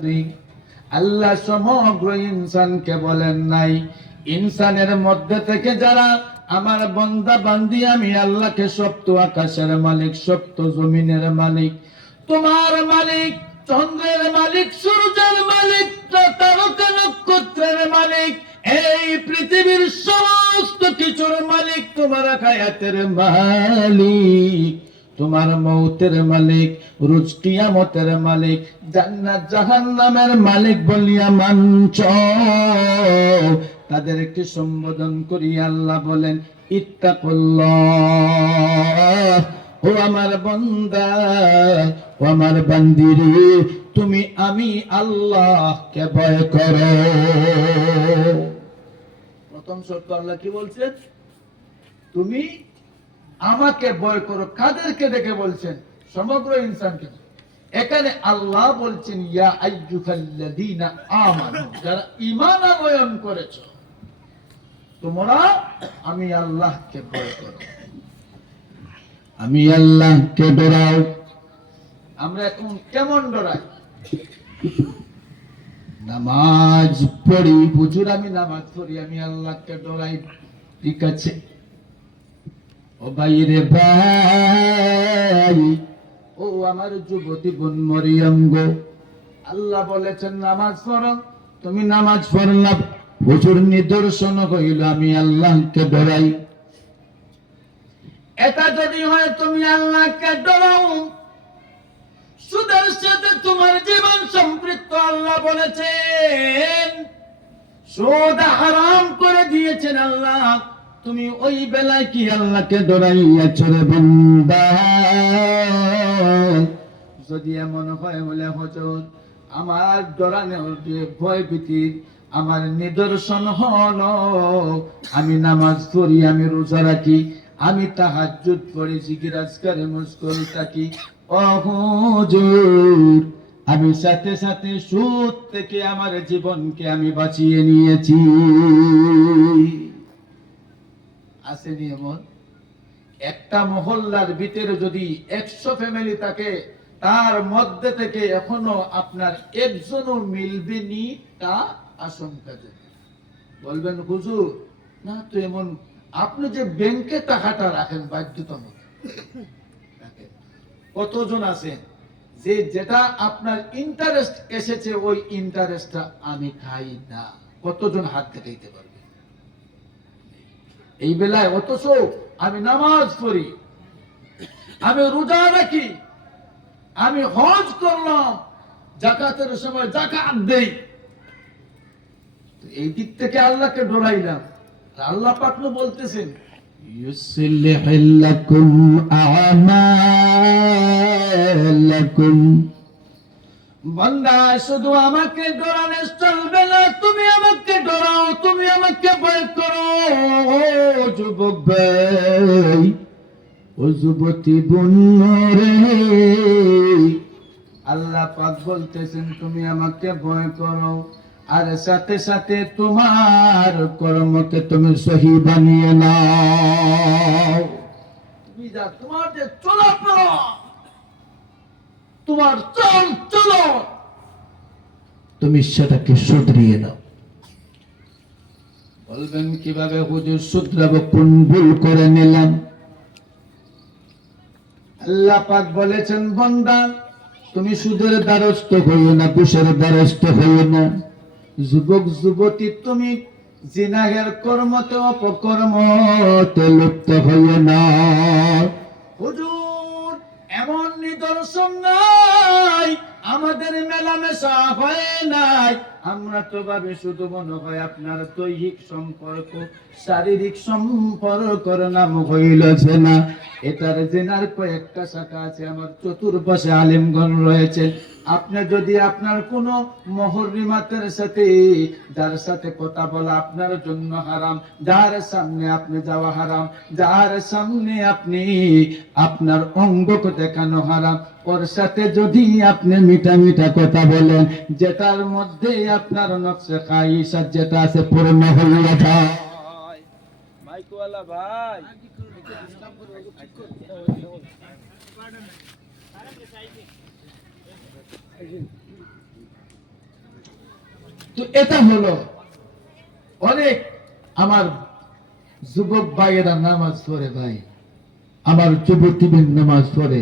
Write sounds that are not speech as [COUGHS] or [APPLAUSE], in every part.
খালকি আল্লাহ সমগ্র ইনসানকে বলেন নাই, ইনসানের মধ্যে থেকে যারা আমার বন্দা বান্দি, আমি আল্লাহকে সপ্ত আকাশের মালিক, সপ্ত জমিনের মালিক, তোমার মালিক, চন্দ্রের মালিক, সূর্যের মালিক, তারকা নক্ষত্রের মালিক, এই পৃথিবীর সমস্ত কিছুর মালিক, তোমার খায়াতের মালিক। তোমার মৌতের মালিক, রুজ কিয়ামতের মালিক, জান্নাত জাহান্নামের মালিক বলিয়া মানছ। তাদেরকে সম্বোধন করি, আল্লাহ বলেন ইত্তা ইত্তাকুল্লাহ, ও আমার বন্দা, ও আমার বান্দিরে, তুমি আমি আল্লাহকে ভয় করো। প্রথম শর্ত আল্লাহ কি বলছেন? তুমি আমাকে ভয় করো কাদেরকে দেখে বলছেন? সমগ্র ইনসানকে। এখানে আল্লাহ বলছেন ইয়া আইয়ুহাল্লাযীনা আমানু যারা ঈমান আনয়ন করেছ তোমরা আমি আল্লাহকে ভয় করো। আমি আল্লাহকে ডরাও। আমরা এখন কেমন ডরাই? নামাজ পড়ি। হুজুর আমি নামাজ পড়ি আমি আল্লাহকে ডরাই। ঠিক আছে? ও ভাই রে ভাই ও আমার যুবতী বোন মরিয়ম গো আল্লাহ বলেছেন, নামাজ পড়ো, তুমি নামাজ পড়লাম হুজুর নিদর্শন হইল আমি আল্লাহকে ডরাই। এটা যদি হয় তুমি আল্লাহকে ডরাও। সুদের সাথে তোমার জীবন সম্পৃক্ত আল্লাহ বলেছেন। সুদ হারাম করে দিয়েছেন আল্লাহ। তুমি ওই বেলায় কি আল্লাহকে ডরাইয়াছ রে বান্দা? যদি এমন হয় বলে হজর, আমার ডরানোর যে ভয় ভীতির আমার নিদর্শন হলো, আমি নামাজ পড়ি, আমি রোজা রাখি, আমি তাহাজ্জুদ পড়ি জিগিরাজকারে মুস্করি থাকি। ও হুজুর, আমি সাথে সাথে সুদ থেকে আমার জীবনকে আমি বাঁচিয়ে নিয়েছি। আসেনি এমন। একটা মহল্লার ভিতরে যদি একশো ফ্যামিলি থাকে, তার মধ্যে থেকে এখনও আপনার একজনও মিলবে নি তা আশঙ্কা বলবেন, হুজুর, না তো এমন, আপনি যে ব্যাংকে টাকাটা রাখেন, বাধ্যতামূলক। কতজন আছেন, যে যেটা আপনার ইন্টারেস্ট এসেছে, ওই ইন্টারেস্টটা আমি খাই না। কতজন হাত দেখাইতে পারবে এই বেলায় অথচ আমি নামাজ পড়ি আমি রোজা রাখি আমি হজ করলাম জাকাতের সময় জাকাত দেই তো এই দিক থেকে আল্লাহকে ডরাইলাম আর আল্লাহ পাকলো বলতেছেন يصلح لكم أعمالكم বান্দা শুধু আমাকে ডরালে চলবে না তুমি যুবতী বন্যরে আল্লাহ পাক বলতেছেন তুমি আমাকে ভয় করো। আর সাথে সাথে তোমার কর্মকে তুমি সহি বানিয়ে নাও। তুমি যা তোমার যে চলাফেরা তোমার চল চলো। তুমি সেটাকে শুধরিয়ে নাও। বলবেন কীভাবে হুজুর শুধরাবো? কোন ভুল করে নিলাম? আল্লাহ পাক বলেছেন, বন্দা, তুমি সুদের দ্বারস্থ হইও না কুশের দ্বারস্থ হইও না। যুবক, যুবতী, তুমি জিনাহের কর্মতে, অপকর্মতে লুপ্ত হইও না। হুজুর, এমন নিদর্শন নাই। আমাদের মেলামেশা হয় নাই। আমরা তো ভাবে শুধু মনে হয় আপনার দৈহিক সম্পর্ক, শারীরিক সম্পর্ক নাম হইল না। এটার জেনার কয়েকটা শাখা আছে, আমার চতুর্পাশে আলিমগণ রয়েছে। আপনি যদি আপনার কোন মহরিমাতের সাথে যার সাথে কথা বলা আপনার জন্য হারাম যার সামনে আপনি যাওয়া হারাম যার সামনে আপনি আপনার অঙ্গকে দেখানো হারাম ওর সাথে যদি আপনি মিঠা মিঠা কথা বলেন যেটার মধ্যে আপনার নকশে খাইসার যেটা আছে পূর্ণ হইয়া যায় মাইকওয়ালা ভাই। তো এটা হলো অনেক আমার যুবক ভাইয়েরা নামাজ পড়ে ভাই। আমার যুবতীদের নামাজ পড়ে,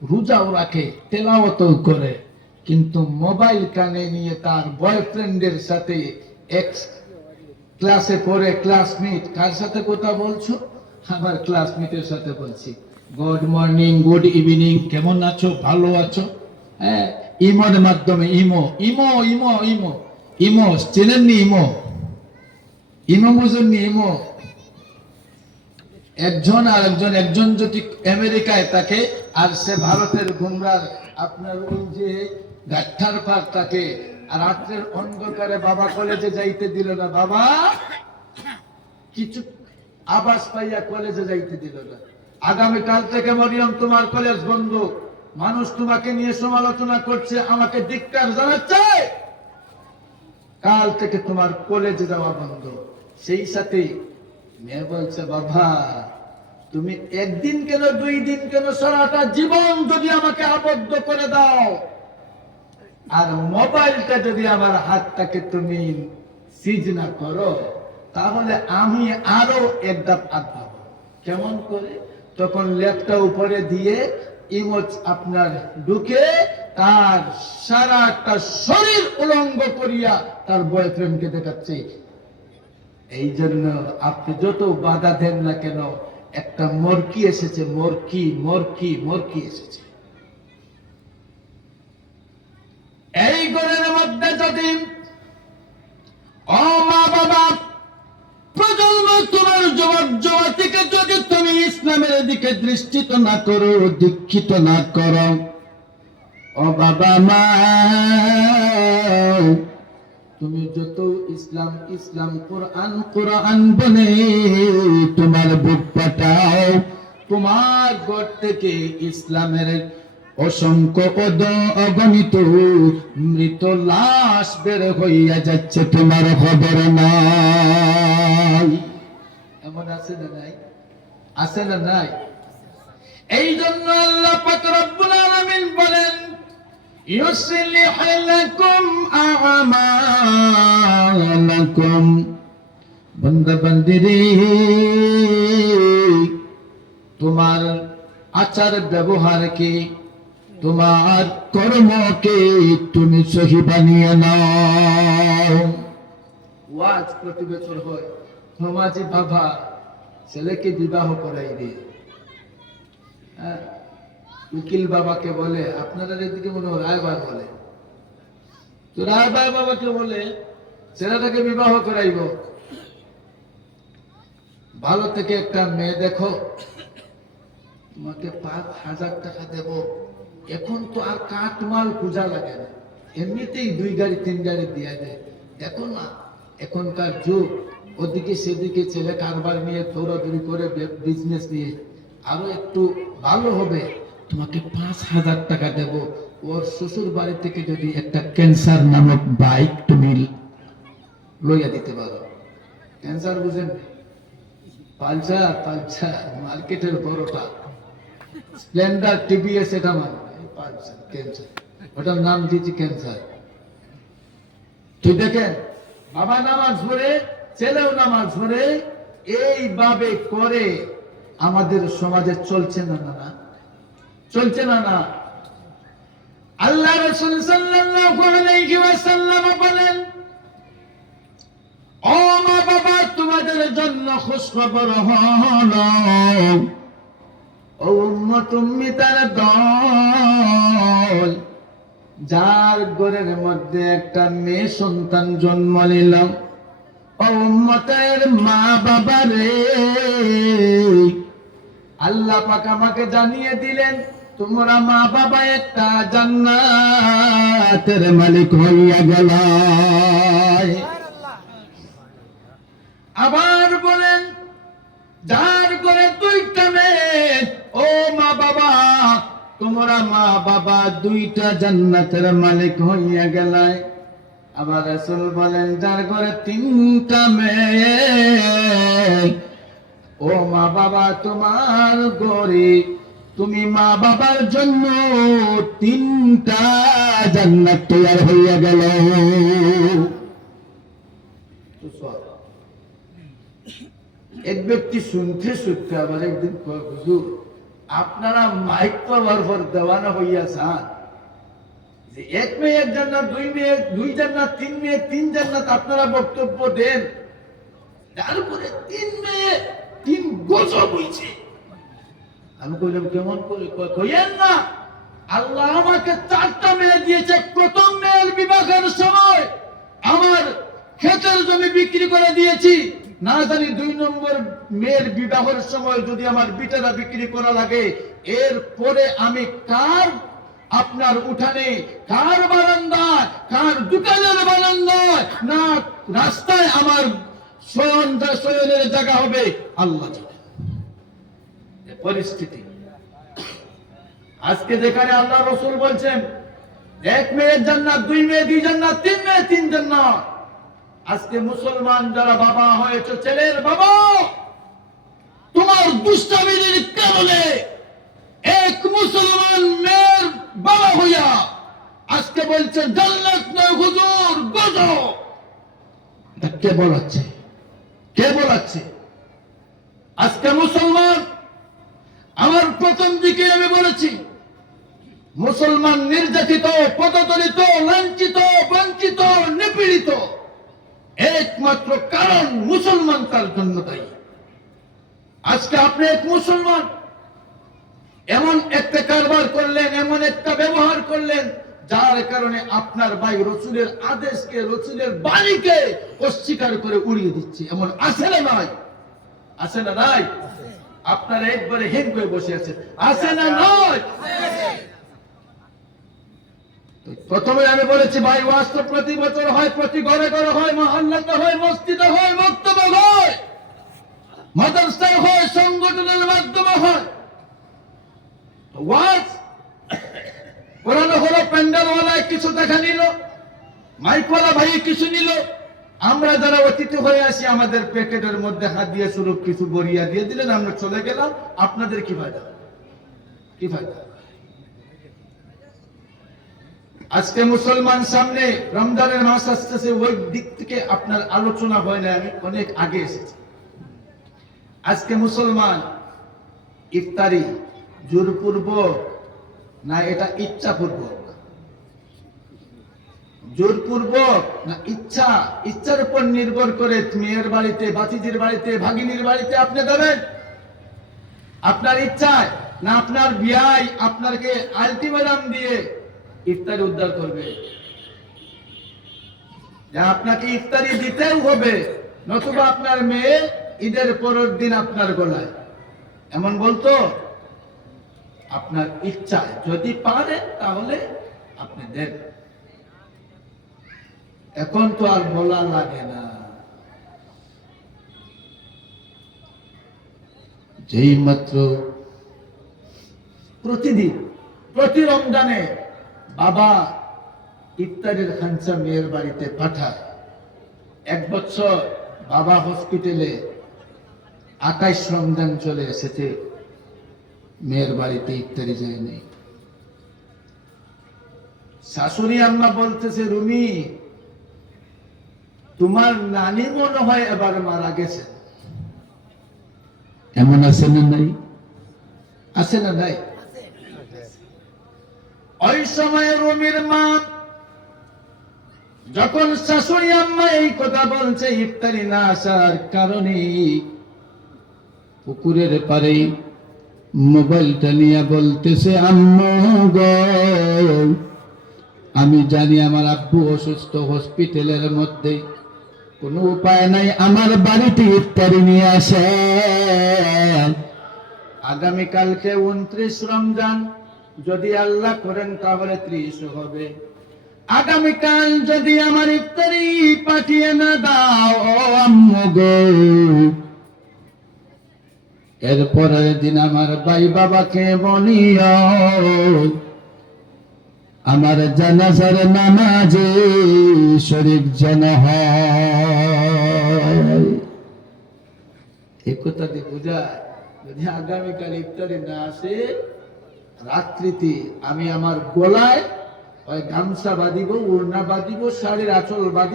রোজাও রাখে, তেলাওয়াতও করে, কিন্তু মোবাইল কানে নিয়ে তার বয়ফ্রেন্ডের সাথে এক্স ক্লাসে পড়ে ক্লাসমেট কার সাথে কথা বলছো? আমার ক্লাসমেটের সাথে বলছি। গুড মর্নিং গুড ইভিনিং কেমন আছো? ভালো আছো? হ্যাঁ ইমোর মাধ্যমে, imo imo imo imo imo, চেনেননি imo? Imo বুঝেননি ইমো? একজন আর একজন একজন যদি আমেরিকায় থাকে আর সে ভারতের গুমরার আপনার ওই যে গাঠার পার থাকে, আর রাত্রের অন্ধকারে বাবা কলেজে যাইতে দিল না, বাবা। কিছু আবাস পাইয়া কলেজে যাইতে দিল না। আগামীকাল থেকে মরিয়ম, তোমার কলেজ বন্ধ। মানুষ তোমাকে নিয়ে সমালোচনা করছে, আমাকে ধিক্কার জানাচ্ছে। কাল থেকে তোমার কলেজে যাওয়া বন্ধ। সেই সাথে মেয়ে বলছে, বাবা, তুমি একদিন কেন, দুই দিন কেন সারাটা জীবন যদি আমাকে আবদ্ধ করে দাও? আর মোবাইলটা যদি আমার হাতটাকে তুমি সিজ না করো, তাহলে আমি আরও এক ধাপ আগাবো। কেমন করে? তখন লেপটা উপরে দিয়ে ইমোজ আপনার ঢুকে তার সারাটা শরীর উলঙ্গ করিয়া তার বয়ফ্রেন্ডকে দেখাচ্ছে। এই জন্য আপনি যত বাধা দেন না কেন, একটা মরকি এসেছে, মরকি মরকি মরকি এসেছে এই গণের মধ্যে যদি ও মা বাবা প্রজন্ম তোমার যুবক যুবতীকে যদি তুমি ইসলামের দিকে দৃষ্টিত না করো, দীক্ষিত না করো। ও বাবা মা, তুমি যত ইসলাম ইসলাম, কোরআন কোরআন বলে তোমার বুক পাঠাও তোমার ঘর থেকে ইসলামের অসংখ্য অদ অগণিত মৃত লাশ বের হইয়া যাচ্ছে তোমার খবর নাই। এমন আছে না নাই? আছে না নাই? এই জন্য আল্লাহ পাক আলমিন বলেন ইউসলিহ লাকুম আমালাকুম। বান্দা বান্দিরে তোমার আচার ব্যবহারকে তোমার কর্মকে তুমি সহি বানিয়ে নাও। ওয়াজ প্রতি বছর হয়। সমাজে বাবা ছেলেকে বিবাহ করাই দিয়ে উকিল বাবাকে বলে আপনারা এদিকে মনে হয় রায়বার বলে। তো রায়বার বাবাকে বলে, ছেলেটাকে বিবাহ করাইব। ভালো থেকে একটা মেয়ে দেখো, তোমাকে পাঁচ হাজার টাকা দেব। এখন তো আর কাঠ মাল পূজা লাগে না। এমনিতেই দুই গাড়ি, তিন গাড়ি দিয়ে দেয় দেখো না, এখনকার যুগ। ওদিকে সেদিকে ছেলে কারবার নিয়ে দৌড়াদৌড়ি করে বিজনেস নিয়ে আরও একটু ভালো হবে, তোমাকে পাঁচ হাজার টাকা দেব। ওর শ্বশুর বাড়ি থেকে যদি একটা ক্যান্সার নামক বাইক তুমি লইয়া দিতে পারো। ক্যান্সার বুঝেন? পালসার পালসার, মার্কেটের বড়টা। স্প্লেন্ডার, টিভিএস, এটা মানে পালসার, ক্যান্সার। ওটার নাম দিয়েছি ক্যান্সার। তুই দেখেন, বাবা নামাজ পড়ে, ছেলেও নামাজ পড়ে, এইভাবে করে আমাদের সমাজে চলছে না না না। চলছে না না। আল্লাহ রসুল সাল্লাল্লাহু আলাইহি ওয়াসাল্লাম বলেন, ও মা বাবা তোমাদের জন্য খুশখবর হলো, ও উম্মত উম্মিতার দল, যার ঘরের মধ্যে একটা মেয়ে সন্তান জন্ম নিল। ও উম্মতের মা বাবা রে আল্লাহ পাক আমাকে জানিয়ে দিলেন, তোমরা মা বাবা একটা জান্নাতের মালিক হইয়া গেল আবার বলেন, যার করে দুইটা মেয়ে, ও মা বাবা, তোমরা মা বাবা দুইটা জান্নাতের মালিক হইয়া গেলায় আবার রাসূল বলেন, যার করে তিনটা মেয়ে ও মা বাবা, তোমার গরে তুমি মা বাবার জন্য তিনটা জান্নাত তৈয়ার হইয়া গেল। এক ব্যক্তি শুনতে শুনতে আবার একদিন আপনারা মাইক পাওয়ার পর দেওয়ানা হইয়া চান যে এক মেয়ে এক জান্নাত, দুই মেয়ে দুই জান্নাত, তিন মেয়ে, তিন জান্নাত আপনারা বক্তব্য দেন। তারপরে তিন মেয়ে গজব আমি কেমন করে না, আল্লাহ আমাকে চারটা মেয়ে দিয়েছে। প্রথম মেয়ের বিবাহের সময় আমার ক্ষেতের জমি বিক্রি করে দিয়েছি। না জানি দুই নম্বর মেয়ের বিবাহের সময় যদি আমার বিক্রি করা লাগে এর পরে আমি কার আপনার উঠানে, কার বারান্দায়, কার দোকানের বারান্দায়, না, রাস্তায় আমার শয়নের জায়গা হবে? আল্লাহ জানে। পরিস্থিতি। আজকে যেখানে আল্লাহ রসুল বলছেন, এক মেয়ের জান্নাত, দুই মেয়ে, দুই জান্নাত, তিন মেয়ে, তিন জান্নাত। আজকে মুসলমান যারা বাবা হয়েছে, ছেলের বাবা, তোমার দুষ্টামির কারণে এক মুসলমান মেয়ের বাবা হইয়া আজকে বলছে, জান্নাত নয় হুজুর গজ কে বলাচ্ছে? কে বলাচ্ছে? আজকে মুসলমান আমার প্রথম দিকে আমি বলেছি, মুসলমান নির্যাতিত, পদদলিত, লাঞ্ছিত, বঞ্চিত, নিপীড়িত, একমাত্র কারণ মুসলমান তার জন্য দায়ী। আজকে আপনি এক মুসলমান, এমন একটা কারবার করলেন, এমন একটা ব্যবহার করলেন, যার কারণে আপনার ভাই রসুলের আদেশকে, রসুলের বাণীকে অস্বীকার করে উড়িয়ে দিচ্ছে। এমন আছে না নাই? আছে না নাই? আপনারা একবারে হেন হয়ে বসে আছেন। আছে না নয়? তো প্রথমে আমি বলেছি ভাই ওয়াজ তো প্রতি বছর হয় প্রতি ঘরে ঘরে হয় মহল্লাতে হয় মসজিদে হয় বক্তব্য হয় মাদ্রাসায় হয় সংগঠনের মাধ্যমে হয়। ওয়াজ [COUGHS] কোরআন হলো প্যান্ডেলওয়ালায় কিছু দেখা নিল মাইকওয়ালা ভাই কিছু নিল আমরা যারা অতিথি হয়ে আসি, আমাদের প্যাকেটের মধ্যে হাত দিয়ে শুরু কিছু বরিয়া দিয়ে দিলেন, আমরা চলে গেলাম। আপনাদের কি ফায়দা? কি ফায়দা? আজকে মুসলমান সামনে রমজানের মাস আসতেছে, ওই দিক থেকে আপনার আলোচনা হয় না আমি অনেক আগে এসেছি। আজকে মুসলমান ইফতারি জোরপূর্বক, না, এটা ইচ্ছাপূর্বক? জোরপূর্বক, না, ইচ্ছা, ইচ্ছার উপর নির্ভর করে মেয়ের বাড়িতে, বাতিজির বাড়িতে, ভাগিনীর বাড়িতে আপনি দেবেন আপনার ইচ্ছায়, না আপনার বিয়াই আপনাকে আলটিমেটাম দিয়ে ইফতারি উদ্ধার করবে। আপনাকে ইফতারি দিতেও হবে, নতুবা আপনার মেয়ে ঈদের পরের দিন আপনার গলায়। এমন বলতো, আপনার ইচ্ছা যদি পারেন তাহলে আপনি দেন। এখন তো আর বলা লাগে না। যেই মাত্র প্রতিদিন, প্রতি রমজানে বাবা ইফতারের খানসা মেয়ের বাড়িতে পাঠায়। এক বছর বাবা হসপিটালে আকাশ রমজান চলে এসেছে, মেয়ের বাড়িতে ইফতারি যায়নি। শাশুড়ি আম্মা বলতেছে, রুমি তোমার নানি মনে হয় এবার মারা গেছে। এমন আছে না নাই? আছে না নাই? ওই সময় রুমির মা যখন শাশুড়ি আম্মা এই কথা বলছে, ইফতারি না আসার কারণে পুকুরের পারে মোবাইলটা নিয়ে বলতেছে, আম্মা আমি জানি আমার আব্বু অসুস্থ হসপিটালের মধ্যে কোনো উপায় নাই, আমার বাড়িতে ইফতারি নিয়ে আসে। আগামীকালকে উনত্রিশ রমজান, যদি আল্লাহ করেন তাহলে ত্রিশ হবে। আগামীকাল যদি আমার ইফতারি পাঠিয়ে না দাও আম্মু এরপরের দিন আমার ভাই বাবাকে বলিও আমার জানাজার নামাজে শরীর যেন হয়। এ কথা দিয়ে বোঝায় যদি আগামীকাল ইফতারে না আসে, রাত্রিতে আমি আমার গলায় ওই গামছা বাঁধিব, ওড়না বাঁধিব, শাড়ির আঁচল বাঁধিব